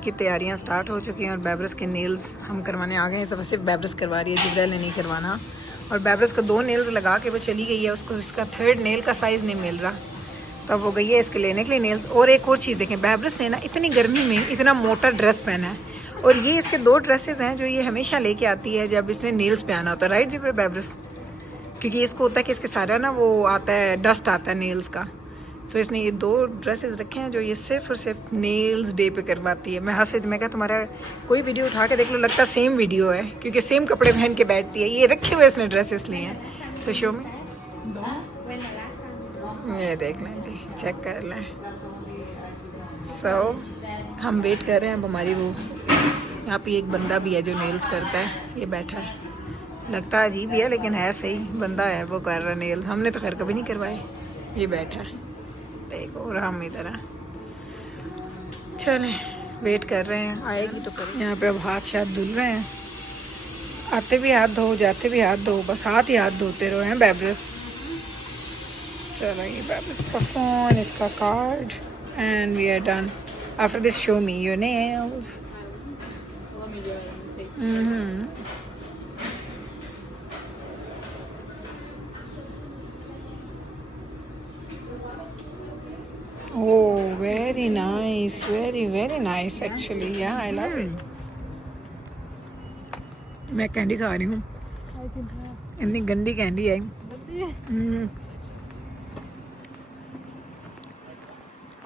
की तैयारियां स्टार्ट हो चुकी हैं और बैबरस के नेल्स हम करवाने आ गए हैं। इस दफ़ा सिर्फ बैबरस करवा रही है, जिब्राइल ने नहीं करवाना। और बैबरस को 2 नेल्स लगा के वो चली गई है, उसको इसका 3rd नेल का साइज़ नहीं मिल रहा, तब वो गई है इसके लेने के लिए नेल्स। और एक और चीज़ देखें, बैबरस ने ना इतनी गर्मी में इतना मोटा ड्रेस पहना है, और ये इसके 2 ड्रेसेस हैं जो ये हमेशा लेके आती है जब इसने नेल्स पहना होता है, राइट जी बैबरस? क्योंकि इसको होता है कि इसके सारा ना वो आता है, डस्ट आता है नेल्स का। सो इसने ये 2 ड्रेसेस रखे हैं जो ये सिर्फ और सिर्फ नेल्स डे पे करवाती है। मैं हंसे, मैं कहा तुम्हारा कोई वीडियो उठा के देख लो, लगता सेम वीडियो है, क्योंकि सेम कपड़े पहन के बैठती है। ये रखे हुए इसने ड्रेसेस लिए हैं। सो शो में ये देख लें जी, चेक कर लें। सो हम वेट कर रहे हैं। अब हमारी वो यहाँ पे एक बंदा भी है जो नेल्स करता है, ये बैठा है, लगता अजीब ही है लेकिन है सही बंदा है, वो कर रहा है नेल्स। हमने तो खैर कभी नहीं करवाए, ये बैठा है देखो, और हम इधर हैं। चलें वेट कर रहे हैं, आएगी तो करें। यहाँ पे अब हाथ शाथ धुल रहे हैं, आते भी हाथ धो, जाते भी हाथ धो, बस हाथ ही हाथ धोते रहो हैं बैबरस। चलो ये बैबरस का फ़ोन, इसका card, and we are done. After this show me your nails. Oh, very nice, very nice actually. Yeah, I love it. मैं कैंडी खा रही हूँ, इतनी गंदी कैंडी है।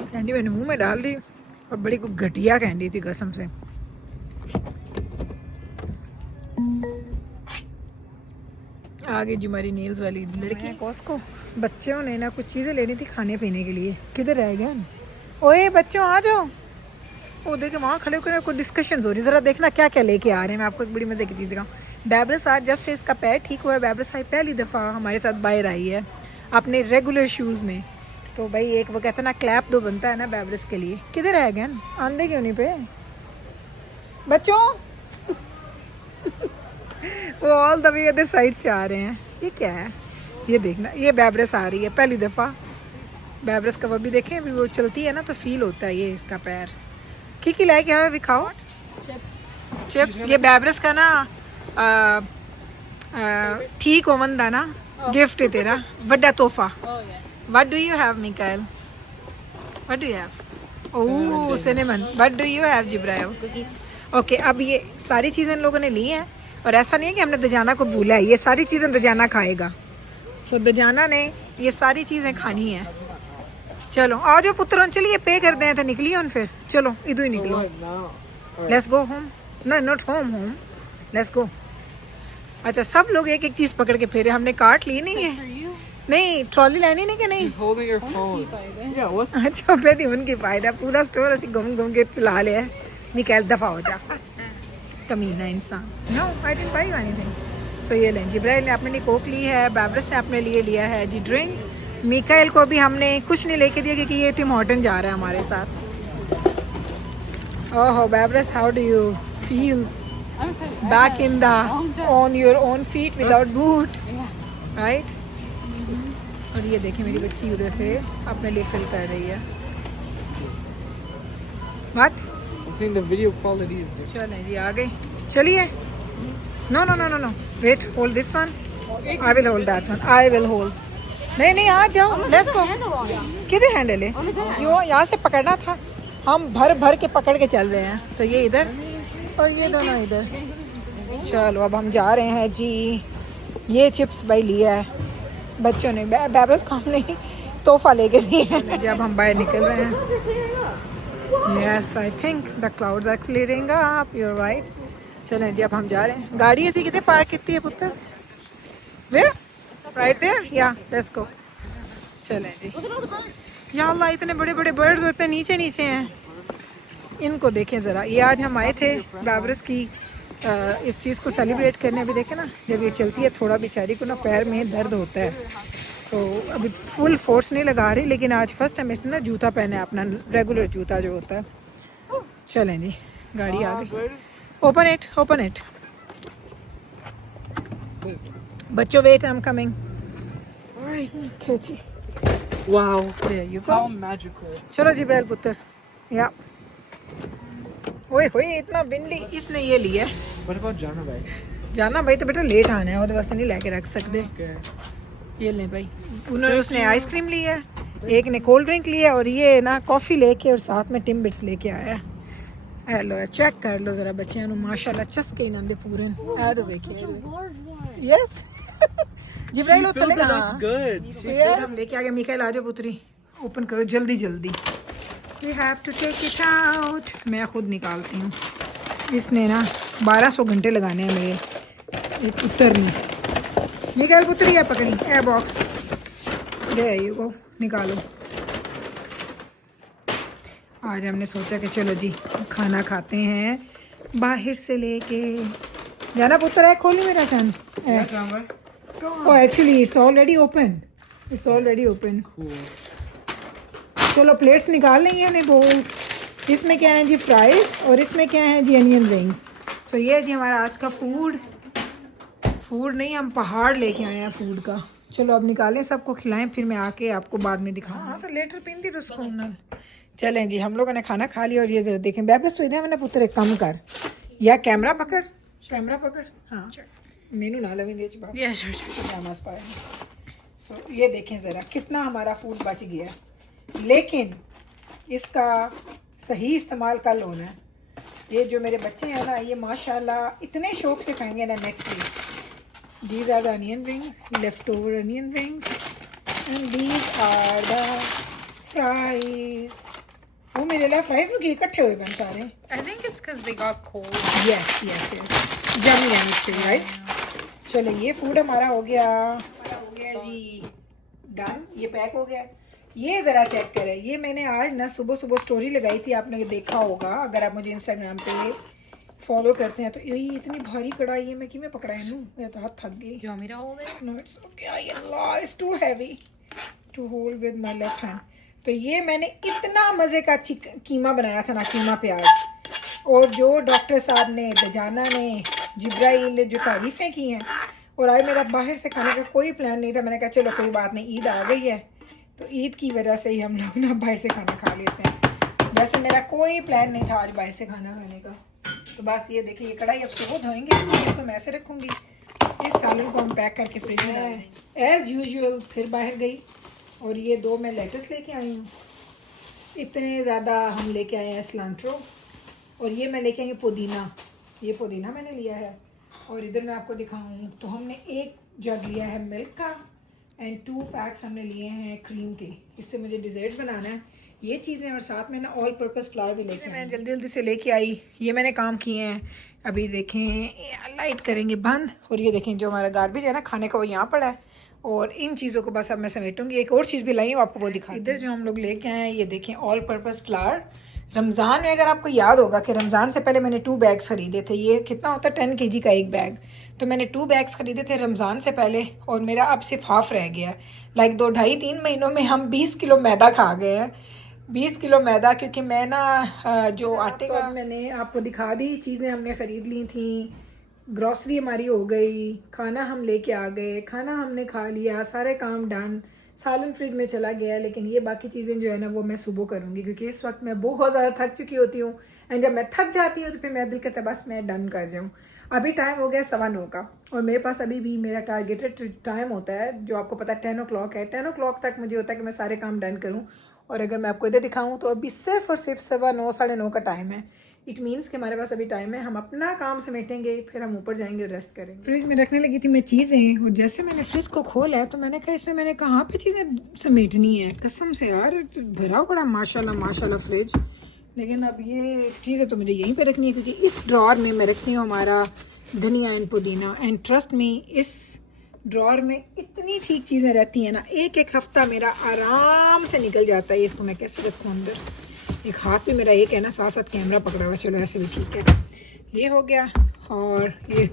कैंडी मैंने मुंह में डाल दी और बड़ी को घटिया कैंडी थी कसम से। आगे जी हमारी नेल्स वाली लड़की कॉस्को। बच्चों ने ना कुछ चीज़ें लेनी थी खाने पीने के लिए। किधर रह गए? ओए बच्चों आ जाओ। उधर के वहाँ खड़े होकर कुछ डिस्कशन हो रही है, ज़रा देखना क्या क्या लेके आ रहे हैं। मैं आपको एक बड़ी मज़े की चीज़ दिखाऊँ। बैबरस आज जब से इसका पैर ठीक हुआ है, बैबरस आई पहली दफ़ा हमारे साथ बाहर आई है अपने रेगुलर शूज़ में। तो भाई एक वो कहते हैं ना क्लैप दो बनता है ना बैबरस के लिए। किधर रह गए? आंधे क्यों नहीं पे बच्चों? वो all the way other side से आ रहे हैं। ये क्या है? ये देखना, ये बैबरस आ रही है पहली दफ़ा। बैबरस का वो भी देखें, अभी वो चलती है ना तो फील होता है ये इसका पैर। की लाए क्या दिखाओ? चिप्स। ये बैबरस का ना ठीक हो मंदा ना गिफ्ट है तेरा बड़ा तोहफा। What do you have Mikail? What do you have? Oh cinnamon. What do you have Jibrail? Okay, अब ये सारी चीज़ें इन लोगों ने ली हैं, और ऐसा नहीं है कि हमने दजाना को भूला है, ये सारी चीज़ें दजाना खाएगा। सो दजाना ने ये सारी चीज़ें खानी है। चलो आ जाओ पुत्र, चलिए पे कर दें तो निकलिए उन फिर। चलो इधर ही निकलो, let's go home. No not home, let's go. अच्छा सब लोग एक एक चीज़ पकड़ के फेरे, हमने कार्ट ली नहीं है। नहीं ट्रॉली लेनी नहीं कि नहीं? अच्छा पे उनकी फायदा, पूरा स्टोर असी घूम घूम के चला लिया। निकल दफा हो जा कमीना इंसान। No I didn't buy anything. So ये लें, जिब्राइल ने अपने लिए कोक ली है, बैबरस ने अपने लिए लिया है जी ड्रिंक। मिकाइल को भी हमने कुछ नहीं लेके दिया क्योंकि ये टिम हॉर्टन जा रहा है हमारे साथ। ओहो Baibars, how do you feel back in the on your own feet without boot, right? और ये देखें मेरी बच्ची उधर से अपने लिए फिल कर रही है। What? The video quality is different. चलें जी आ गई, चलिए। No no no no no, wait, hold this one, I will hold that one, I will hold. नहीं आ जाओ, लेट्स गो। किधर हैंडल है? यो यहाँ से पकड़ना था, हम भर भर के पकड़ के चल रहे हैं। तो ये इधर और ये दोनों इधर। चलो अब हम जा रहे हैं जी। ये चिप्स भाई लिया है बच्चों ने, बैबरस को हमने तोहफा लेके लिए है। जब हम बाहर निकल रहे हैं, Yes, I think the clouds are clearing up. You're right. चलें जी अब हम जा रहे हैं। गाड़ी ऐसी कितने पार्क कितनी है पुत्र? Where? Right there? Yeah, let's go. चलें जी। या अल्लाह इतने बड़े बड़े बर्ड्स होते हैं नीचे नीचे हैं। इनको देखें ज़रा। ये आज हम आए थे बैबरस की इस चीज़ को सेलिब्रेट करने। अभी देखें ना, जब ये चलती है थोड़ा बेचारी को ना पैर में दर्द होता है। सो अभी फुल फोर्स नहीं लगा रही, लेकिन आज फर्स्ट टाइम इसने ना जूता पहना है, अपना रेगुलर जूता जो होता है। चलें जी गाड़ी आ गई। Open it, open it. बच्चों वेट, आई एम कमिंग। खींची। Wow. There you go. How magical. चलो जिब्राइल पुत्र, या ओए होए इतना विंडी। इसने ये लिया। What about Jana bhai? जाना भाई तो बेटा लेट आना है, वो वास्ते नहीं लेके रख सकते। Okay. ये ले भाई, उन्होंने उसने आइसक्रीम ली है, एक ने कोल्ड ड्रिंक लिया और ये ना कॉफ़ी लेके और साथ में टिम्बिट्स लेके आया। हेलो चेक कर लो जरा बच्चों नु माशाल्लाह चस्के इन्होंने पूरे आ तो देखिए। Yes Jibrail She filled it up good. Yes हम लेके आ गए। मिकाइल आ जाओ पुत्री, ओपन करो जल्दी जल्दी। We have to take it out. मैं खुद निकालती हूँ। इसने ना 1200 घंटे लगाने हैं मेरे ये पुत्र ने। निकाल पुत्री है पकड़ी a box they you go निकालो। आज हमने सोचा कि चलो जी खाना खाते हैं बाहर से लेके। जाना पुत्र है खोली मेरा fan. Yeah, Jana bhai. Oh actually it's already open. It's already open. Cool. चलो प्लेट्स निकाल लेंगे ने बोल्स। इसमें क्या है जी फ्राइज और इसमें क्या है जी अनियन रिंग्स। सो ये है जी हमारा आज का फूड। फूड नहीं हम पहाड़ लेके आए हैं फूड का। चलो अब निकालें सबको खिलाएं फिर मैं आके आपको बाद में दिखाऊँ। हाँ तो लेटर पिन दी उसको नल। चलें जी हम लोगों ने खाना खा लिया और ये जरा देखें बैबस तो इधर मैंने पुत्र एक कम कर या कैमरा पकड़ हाँ मेनू ना लवेंगे सो ये देखें ज़रा कितना हमारा फूड बच गया है, लेकिन इसका सही इस्तेमाल कल होना है। ये जो मेरे बच्चे हैं ना ये माशाल्लाह इतने शौक से खाएंगे ना next week. These are the onion rings, left over onion rings and these are the fries. वो मेरे लिए फ्राइज में इकट्ठे हुए बन सारे। I think it's because they got cold. Yes yes yes जमी एंड राइट। चलो ये फूड हमारा हो गया जी डन। ये पैक हो गया। ये ज़रा चेक करें, ये मैंने आज ना सुबह सुबह स्टोरी लगाई थी, आपने देखा होगा अगर आप मुझे इंस्टाग्राम पे फॉलो करते हैं तो। ये इतनी भारी कढ़ाई है मैं कि मैं पकड़ाई लूँ, मेरा तो हाथ थक गई। You want me to hold it? No it's okay. Allah it's too heavy to hold with my left hand. तो ये मैंने इतना मज़े का कीमा बनाया था ना, कीमा प्याज, और जो डॉक्टर साहब ने दजाना ने जिब्राइल ने जो तारीफ़ें की हैं। और आज मेरा बाहर से खाने का कोई प्लान नहीं था। मैंने कहा चलो कोई बात नहीं, ईद आ गई है तो ईद की वजह से ही हम लोग ना बाहर से खाना खा लेते हैं। वैसे मेरा कोई प्लान नहीं था आज बाहर से खाना खाने का। तो बस ये देखिए ये कढ़ाई अब सुबह धोएंगे, इसको मैं ऐसे रखूँगी। इस सालन को हम पैक करके फ्रिज में डालेंगे एज़ यूजुअल। फिर बाहर गई और ये 2 मैं लेटस लेके आई हूँ। इतने ज़्यादा हम लेके आए हैं सिलांट्रो। और ये मैं लेके आई हूँ पुदीना, ये पुदीना मैंने लिया है। और इधर मैं आपको दिखाऊँ तो हमने 1 जग लिया है मिल्क का एंड 2 पैक्स हमने लिए हैं क्रीम के। इससे मुझे डिज़र्ट बनाना है ये चीज़ें। और साथ में ना ऑल पर्पस फ्लावर भी लेके मैं जल्दी जल्दी से लेके आई। ये मैंने काम किए हैं। अभी देखें लाइट करेंगे बंद। और ये देखें जो हमारा गार्बेज है ना खाने का वो यहाँ पड़ा है। और इन चीज़ों को बस अब मैं समेटूंगी। एक और चीज़ भी लाई हूँ आपको वो दिखा। इधर जो हम लोग लेके आए हैं ये देखें ऑल पर्पस फ्लावर। रमज़ान में अगर आपको याद होगा कि रमज़ान से पहले मैंने 2 बैग्स ख़रीदे थे। ये कितना होता है 10 kg का एक बैग। तो मैंने 2 बैग्स ख़रीदे थे रमज़ान से पहले और मेरा अब सिर्फ हाफ रह गया। लाइक 2-2.5-3 महीनों में हम 20 किलो मैदा खा गए हैं। 20 किलो मैदा, क्योंकि मैं ना जो आटे का मैंने आपको दिखा दी चीज़ें हमने ख़रीद ली थी। ग्रॉसरी हमारी हो गई, खाना हम लेके आ गए, खाना हमने खा लिया, सारे काम डन। सालन फ्रिज में चला गया। लेकिन ये बाकी चीज़ें जो है ना वो मैं सुबह करूँगी क्योंकि इस वक्त मैं बहुत ज़्यादा थक चुकी होती हूँ। एंड जब मैं थक जाती हूँ तो फिर मेरा दिल करता है बस मैं डन कर जाऊँ। अभी टाइम हो गया 9:15 का और मेरे पास अभी भी मेरा टारगेटेड टाइम होता है जो आपको पता है 10 o'clock है। 10 o'clock तक मुझे होता है कि मैं सारे काम डन करूँ। और अगर मैं आपको इधर दिखाऊँ तो अभी सिर्फ और सिर्फ 9:15 9:30 का टाइम है। इट मीन्स कि हमारे पास अभी टाइम है। हम अपना काम समेटेंगे फिर हम ऊपर जाएंगे रेस्ट करेंगे। फ्रिज में रखने लगी थी मैं चीज़ें और जैसे मैंने फ्रिज को खोला है तो मैंने कहा इसमें मैंने कहाँ पे चीज़ें समेटनी है। कसम से यार भरा पड़ा माशाल्लाह माशाल्लाह फ्रिज। लेकिन अब ये चीज़ें तो मुझे यहीं पे रखनी है क्योंकि इस ड्रॉर में मैं रखती हूँ हमारा धनिया एंड पुदीना। एंड ट्रस्ट मी इस ड्रॉर में इतनी ठीक चीज़ें रहती हैं ना, एक हफ्ता मेरा आराम से निकल जाता है। इसको मैं कैसे रखूँ अंदर। एक हाथ भी मेरा एक है ना, साथ साथ कैमरा पकड़ा हुआ। चलो ऐसे भी ठीक है। ये हो गया। और ये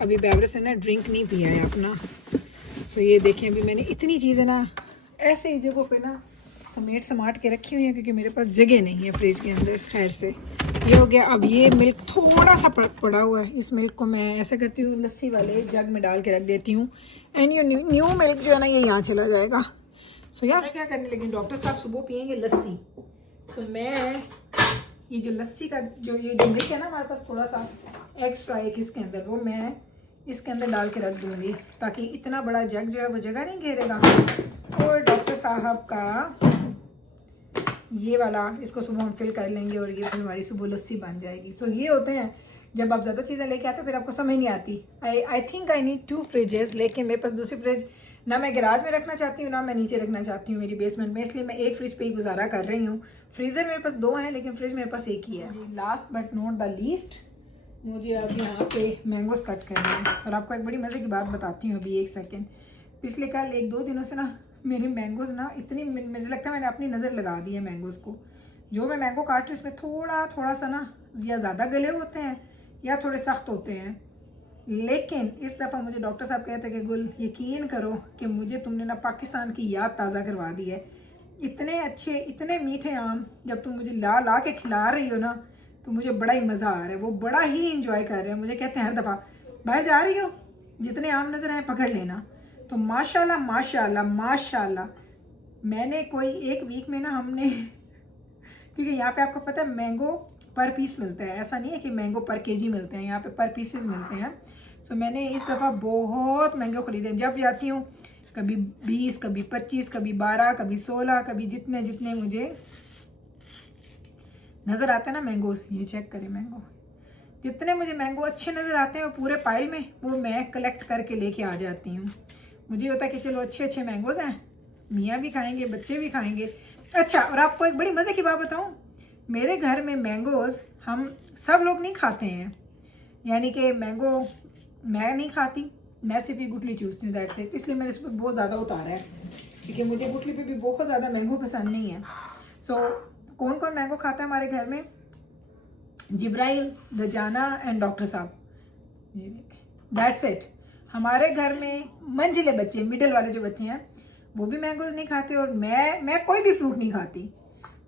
अभी बेवरेज ने ना ड्रिंक नहीं पिया है अपना। सो ये देखें अभी मैंने इतनी चीज़ें ना ऐसे ही जगहों पे ना समाट के रखी हुई हैं क्योंकि मेरे पास जगह नहीं है फ्रिज के अंदर। खैर से ये हो गया। अब ये मिल्क थोड़ा सा पड़ा हुआ है। इस मिल्क को मैं ऐसा करती हूँ लस्सी वाले जग में डाल के रख देती हूँ। एंड ये न्यू मिल्क जो है ना ये यहाँ चला जाएगा। सो यार क्या करने लगी, डॉक्टर साहब सुबह पियेंगे लस्सी। सो मैं ये जो लस्सी का जो ये ड्रिंक है ना हमारे पास थोड़ा सा एक्स्ट्रा एक इसके अंदर, वो मैं इसके अंदर डाल के रख दूँगी ताकि इतना बड़ा जग जो है वो जगह नहीं घेरेगा। और डॉक्टर साहब का ये वाला इसको सुबह हम फिल कर लेंगे और ये हमारी सुबह लस्सी बन जाएगी। सो ये होते हैं जब आप ज़्यादा चीज़ें लेके आते हो फिर आपको समझ नहीं आती। I think I need 2 freezes, लेकिन मेरे पास दूसरी फ्रिज ना मैं गैराज में रखना चाहती हूँ ना मैं नीचे रखना चाहती हूँ मेरी बेसमेंट में, इसलिए मैं एक फ्रिज पे ही गुजारा कर रही हूँ। फ्रीज़र मेरे पास 2 हैं लेकिन फ्रिज मेरे पास एक ही है। Last but not the least, मुझे अब यहाँ पे मैंगोज कट करना है और आपको एक बड़ी मज़े की बात बताती हूँ अभी 1 सेकेंड। पिछले कल 1-2 दिनों से ना मेरे मैंगोज ना इतनी, मुझे लगता है मैंने अपनी नज़र लगा दी है मैंगोज़ को। जो मैं मैंगो काट रही हूँ उसमें थोड़ा सा ना या ज़्यादा गले होते हैं या थोड़े सख्त होते हैं, लेकिन इस दफ़ा मुझे डॉक्टर साहब कहते हैं कि गुल यकीन करो कि मुझे तुमने ना पाकिस्तान की याद ताज़ा करवा दी है। इतने अच्छे इतने मीठे आम जब तुम मुझे ला के खिला रही हो ना तो मुझे बड़ा ही मज़ा आ रहा है, वो बड़ा ही इंजॉय कर रहे हैं। मुझे कहते हैं हर दफ़ा बाहर जा रही हो जितने आम नज़र आए पकड़ लेना। तो माशाल्लाह माशाल्लाह माशाल्लाह मैंने कोई 1 वीक में ना हमने क्योंकि यहाँ पे आपको पता है मैंगो पर पीस मिलता है, ऐसा नहीं है कि मैंगो पर केजी मिलते हैं, यहाँ पे पर पीसेस मिलते हैं। सो मैंने इस दफ़ा बहुत मैंगो ख़रीदे। जब जाती हूँ कभी 20, कभी 25, कभी 12, कभी 16, कभी जितने जितने मुझे नज़र आते हैं ना मैंगोज, ये चेक करें मैंगो, जितने मुझे मैंगो अच्छे नज़र आते हैं वो पूरे पाइल में वो मैं कलेक्ट करके लेके आ जाती हूँ। मुझे होता है कि चलो अच्छे मैंगोज हैं, मियाँ भी खाएंगे बच्चे भी खाएंगे। अच्छा, और आपको एक बड़ी मज़े की बात बताऊँ, मेरे घर में मैंगोज़ हम सब लोग नहीं खाते हैं, यानी कि मैंगो मैं नहीं खाती, मैं सिर्फ ये गुठली चूसती हूँ दैट्स इट, इसलिए मैंने इस पर बहुत ज़्यादा उतारा है क्योंकि मुझे गुठली पे भी बहुत ज़्यादा मैंगो पसंद नहीं है। सो कौन कौन मैंगो खाता है हमारे घर में? जिब्राइल, दजाना एंड डॉक्टर साहब, ये देखें दैट्स इट। हमारे घर में मंझले बच्चे, मिडिल वाले जो बच्चे हैं वो भी मैंगोज़ नहीं खाते और मैं कोई भी फ्रूट नहीं खाती,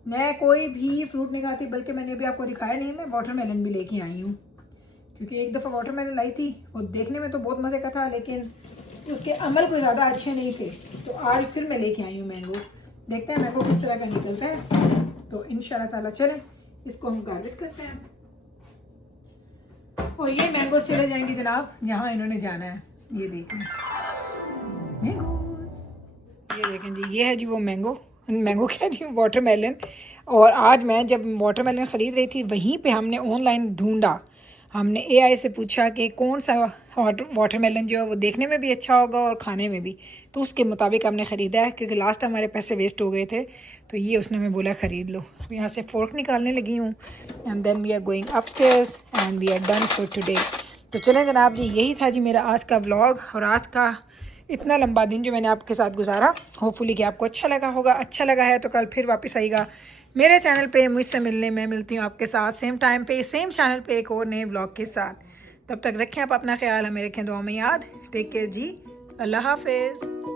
मैं कोई भी फ्रूट नहीं खाती। बल्कि मैंने अभी आपको दिखाया नहीं, मैं वाटरमेलन भी लेके आई हूँ क्योंकि एक दफ़ा वाटरमेलन लाई थी वो देखने में तो बहुत मज़े का था लेकिन उसके अमल कोई ज़्यादा अच्छे नहीं थे। तो आज फिर मैं लेके आई हूँ मैंगो, देखते हैं मैंगो किस तरह का निकलता है। तो इंशाल्लाह ताला चलें इसको हम गार्निश करते हैं और ये मैंगोज चले जाएंगे जनाब जहाँ इन्होंने जाना है। ये देखें मैंगोज, ये देखें जी, ये है जी वो मैंगो कह रही हूँ वाटरमेलन। और आज मैं जब वाटरमेलन ख़रीद रही थी वहीं पे हमने ऑनलाइन ढूंढा, हमने AI से पूछा कि कौन सा वाटरमेलन जो है वो देखने में भी अच्छा होगा और खाने में भी, तो उसके मुताबिक हमने ख़रीदा है क्योंकि लास्ट हमारे पैसे वेस्ट हो गए थे। तो ये उसने हमें बोला ख़रीद लो। अब यहाँ से फ़ोर्क निकालने लगी हूँ and then we are going upstairs and we are done for today. तो चलें जनाब जी, यही था जी मेरा आज का व्लॉग और आज का इतना लंबा दिन जो मैंने आपके साथ गुजारा। होपफुली कि आपको अच्छा लगा होगा। अच्छा लगा है तो कल फिर वापस आइएगा मेरे चैनल पे मुझसे मिलने। मैं मिलती हूँ आपके साथ सेम टाइम पे सेम चैनल पे एक और नए व्लॉग के साथ। तब तक रखें आप अपना ख्याल, हमें रखें दुआ में याद। टेक केयर जी, अल्लाह हाफिज़।